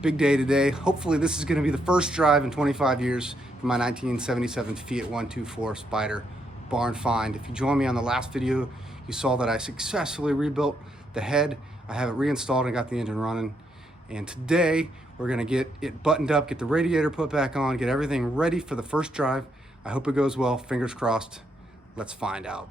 Big day today. Hopefully this is going to be the first drive in 25 years for my 1977 Fiat 124 Spider barn find. If you joined me on the last video, you saw that I successfully rebuilt the head. I have it reinstalled and got the engine running. And today we're going to get it buttoned up, get the radiator put back on, get everything ready for the first drive. I hope it goes well. Fingers crossed. Let's find out.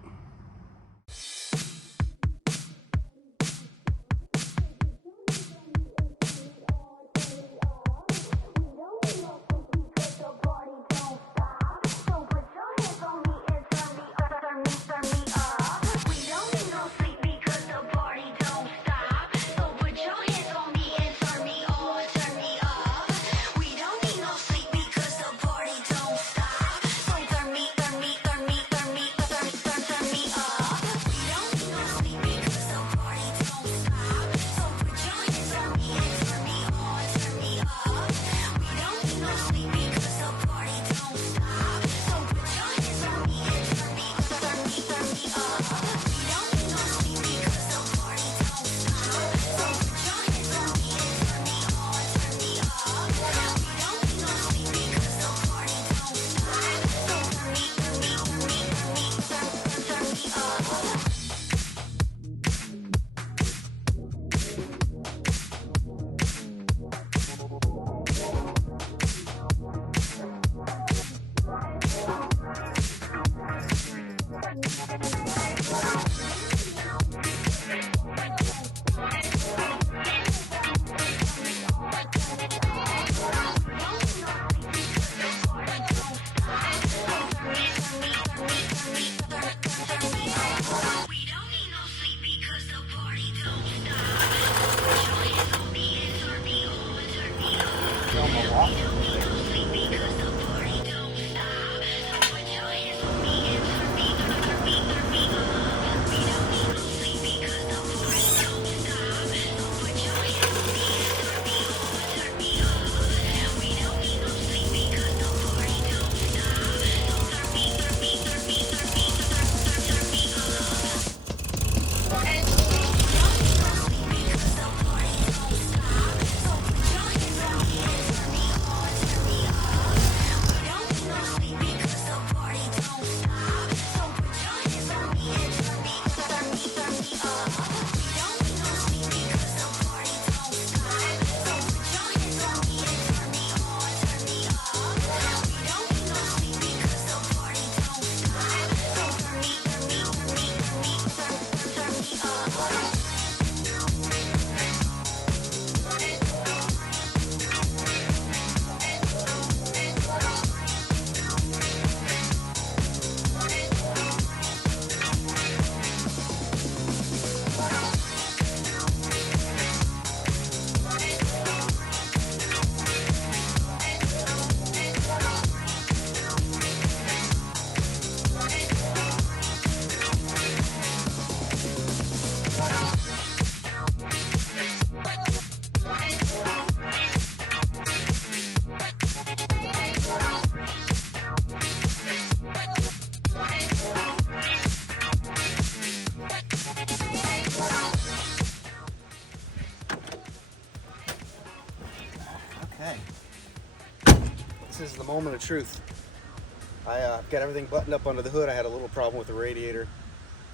This is the moment of truth. I've got everything buttoned up under the hood. I had a little problem with the radiator.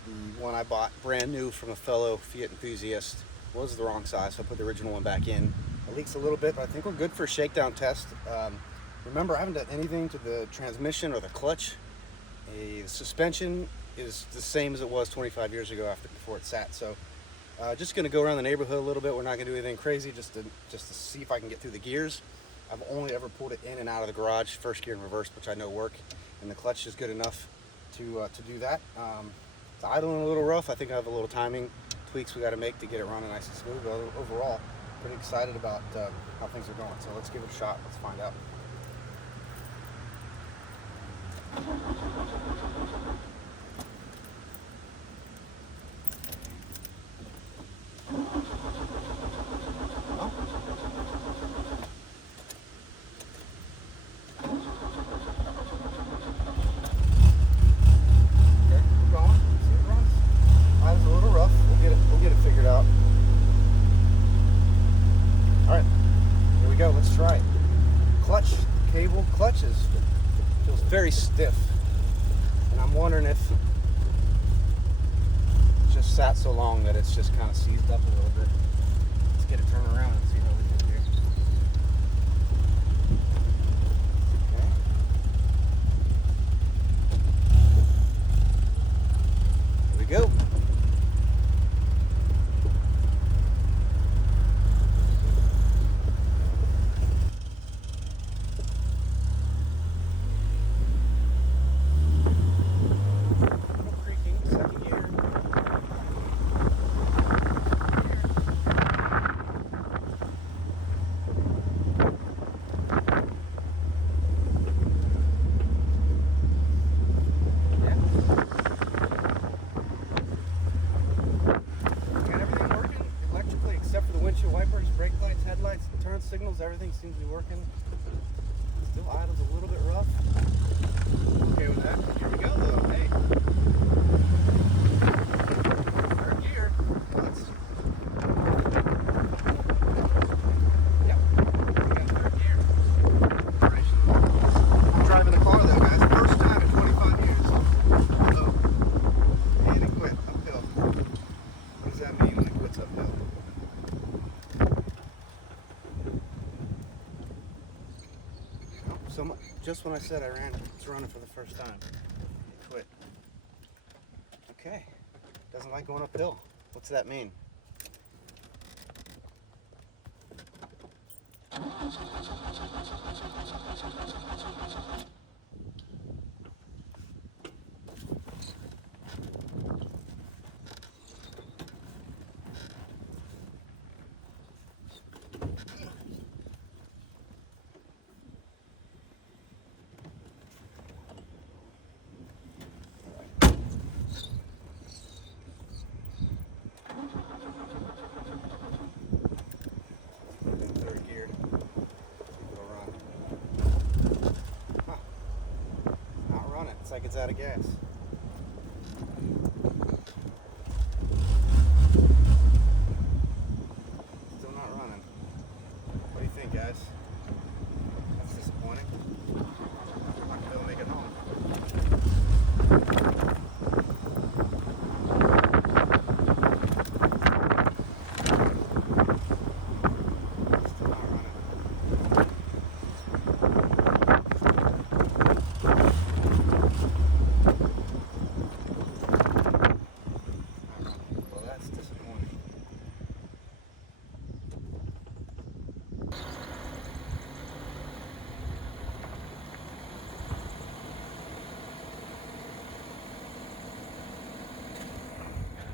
The one I bought brand new from a fellow Fiat enthusiast was the wrong size, so I put the original one back in. It leaks a little bit, but I think we're good for a shakedown test. Remember, I haven't done anything to the transmission or the clutch. The suspension is the same as it was 25 years ago before it sat. So just going to go around the neighborhood a little bit. We're not going to do anything crazy, just to see if I can get through the gears. I've only ever pulled it in and out of the garage, first gear and reverse, which I know work, and the clutch is good enough to do that. It's idling a little rough. I think I have a little timing tweaks we got to make to get it running nice and smooth. But overall, pretty excited about how things are going. So let's give it a shot. Let's find out. We'll get it figured out. All right, here cable clutches. Feels very stiff. And I'm wondering if it's just sat so long that it's just kind of seized up a little bit. Let's get it turned around and see how we do here. Okay. Here we go. Wipers, brake lights, headlights, turn signals, everything seems to be working. Still idles a little bit rough. Okay with that. Here we go though. Hey. Third gear. Let's. Yep. We got third gear. I'm driving the car though, guys. First time in 25 years. So, and it quit uphill. What does that mean when it quits uphill? So much, just when I said I ran, it's running for the first time. It quit. Okay. Doesn't like going uphill. What's that mean? It's like it's out of gas. Still not running. What do you think, guys? That's disappointing. I'm not gonna make it home. Still not running.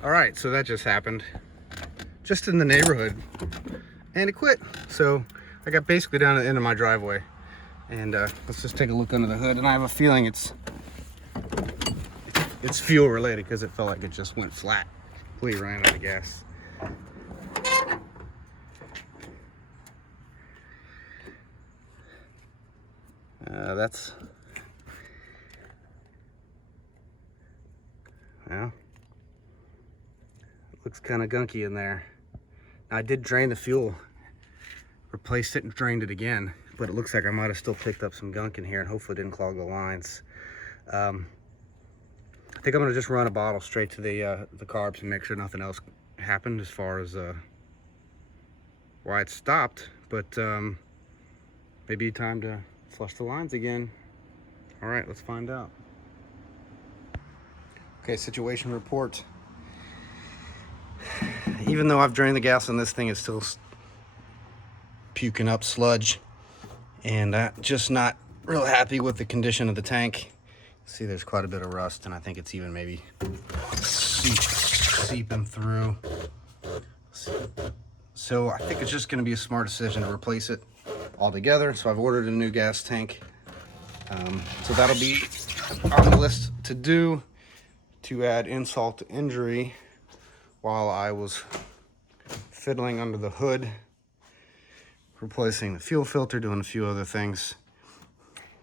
All right, so that just happened, just in the neighborhood, and it quit. So I got basically down to the end of my driveway, and let's just take a look under the hood. And I have a feeling it's fuel related because it felt like it just went flat. Completely ran out of gas. That's, well, looks kind of gunky in there. I did drain the fuel, replaced it and drained it again, but it looks like I might have still picked up some gunk in here and hopefully didn't clog the lines. I think I'm gonna just run a bottle straight to the carbs and make sure nothing else happened as far as why it stopped, but maybe time to flush the lines again. All right, let's find out. Okay, situation report. Even though I've drained the gas on this thing, it's still puking up sludge, and I'm just not real happy with the condition of the tank. See, there's quite a bit of rust, and I think it's even maybe seeping through. So I think it's just going to be a smart decision to replace it altogether. So I've ordered a new gas tank. So that'll be on the list to do, to add insult to injury. While I was fiddling under the hood, replacing the fuel filter, doing a few other things,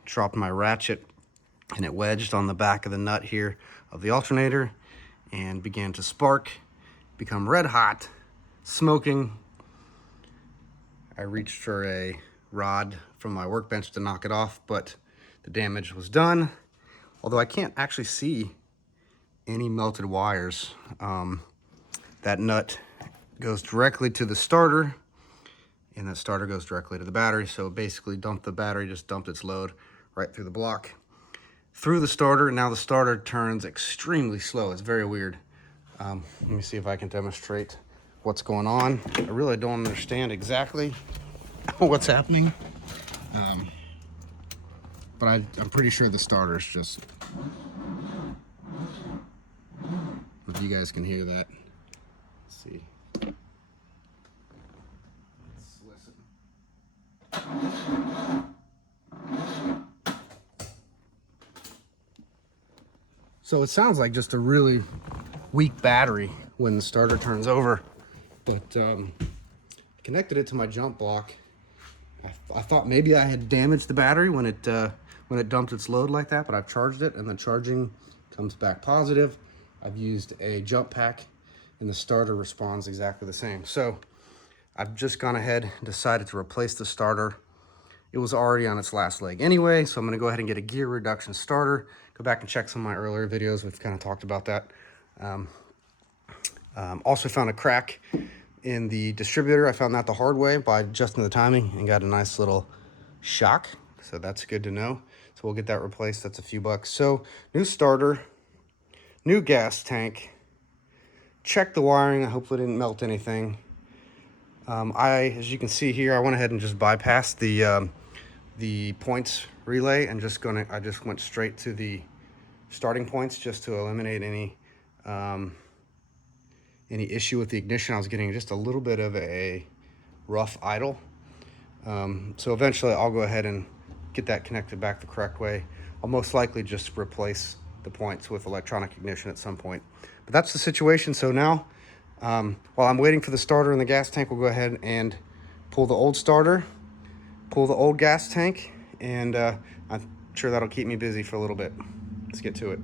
dropped my ratchet and it wedged on the back of the nut here of the alternator and began to spark, become red hot, smoking. I reached for a rod from my workbench to knock it off, but the damage was done. Although I can't actually see any melted wires. That nut goes directly to the starter, and that starter goes directly to the battery. So basically dumped the battery, just dumped its load right through the block, through the starter. Now the starter turns extremely slow. It's very weird. Let me see if I can demonstrate what's going on. I really don't understand exactly what's happening. But I'm pretty sure the starter's just, if you guys can hear that. Let's see. Let's listen. So it sounds like just a really weak battery when the starter turns over, but connected it to my jump block. I thought maybe I had damaged the battery when it dumped its load like that, but I've charged it and the charging comes back positive. I've used a jump pack and the starter responds exactly the same. So I've just gone ahead and decided to replace the starter. It was already on its last leg anyway, so I'm gonna go ahead and get a gear reduction starter. Go back and check some of my earlier videos. We've kind of talked about that. Also found a crack in the distributor. I found that the hard way by adjusting the timing and got a nice little shock. So that's good to know. So we'll get that replaced. That's a few bucks. So new starter, new gas tank. Check the wiring. I hope it didn't melt anything. As you can see here, I went ahead and just bypassed the points relay and I just went straight to the starting points just to eliminate any issue with the ignition. I was getting just a little bit of a rough idle. So eventually I'll go ahead and get that connected back the correct way. I'll most likely just replace the points with electronic ignition at some point. But that's the situation. So now, while I'm waiting for the starter and the gas tank, we'll go ahead and pull the old starter, pull the old gas tank, and I'm sure that'll keep me busy for a little bit. Let's get to it.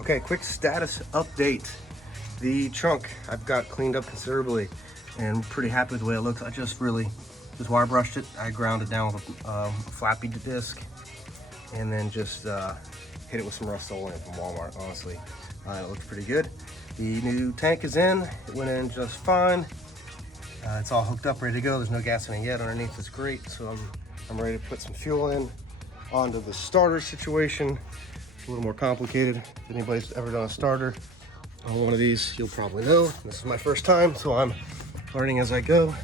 Okay, quick status update. The trunk I've got cleaned up considerably and I'm pretty happy with the way it looks. I just wire brushed it. I ground it down with a flappy disc and then just hit it with some Rust-Oleum from Walmart, honestly. It looks pretty good. The new tank is in. It went in just fine. It's all hooked up, ready to go. There's no gas in it yet underneath. It's great. So I'm ready to put some fuel in onto the starter situation. It's a little more complicated. If anybody's ever done a starter on one of these, you'll probably know. This is my first time, so I'm learning as I go.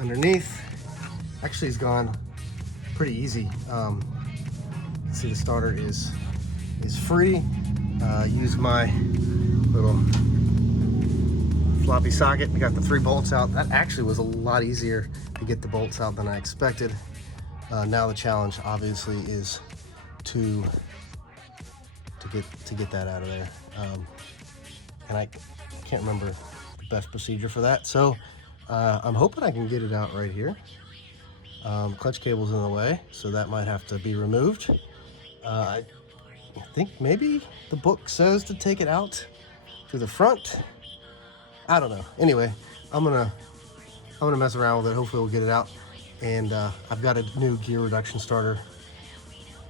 Underneath, actually it's gone pretty easy. See, the starter is free. Use my little floppy socket. We got the 3 bolts out. That actually was a lot easier to get the bolts out than I expected. Now the challenge obviously is to get that out of there. And I can't remember the best procedure for that. So I'm hoping I can get it out right here. Clutch cable's in the way, so that might have to be removed. I think maybe the book says to take it out to the front. I don't know. Anyway, I'm gonna mess around with it. Hopefully we'll get it out. And I've got a new gear reduction starter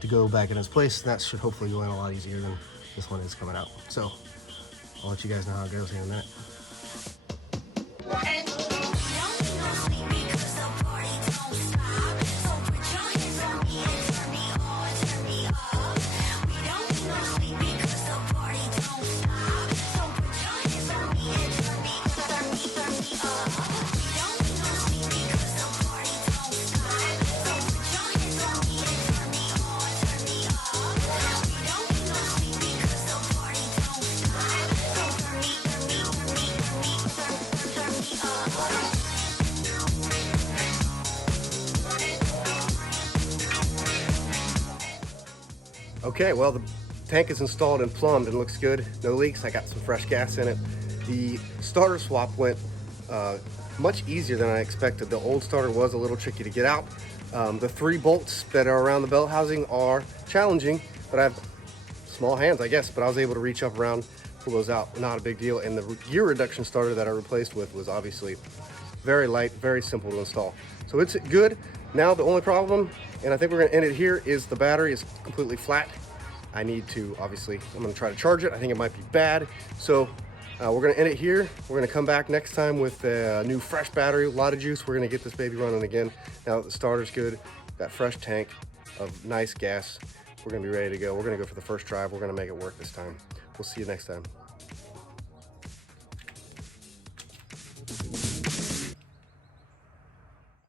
to go back in its place. That should hopefully go in a lot easier than this one is coming out. So I'll let you guys know how it goes here in a minute. Okay, well, the tank is installed and plumbed and looks good. No leaks. I got some fresh gas in it. The starter swap went much easier than I expected. The old starter was a little tricky to get out. The 3 bolts that are around the belt housing are challenging, but I have small hands, I guess, but I was able to reach up around, pull those out. Not a big deal. And the gear reduction starter that I replaced with was obviously very light, very simple to install. So it's good. Now the only problem, and I think we're gonna end it here, is the battery is completely flat. I need to, obviously, I'm gonna try to charge it. I think it might be bad. So we're gonna end it here. We're gonna come back next time with a new fresh battery, a lot of juice. We're gonna get this baby running again. Now that the starter's good, that fresh tank of nice gas, we're gonna be ready to go. We're gonna go for the first drive. We're gonna make it work this time. We'll see you next time.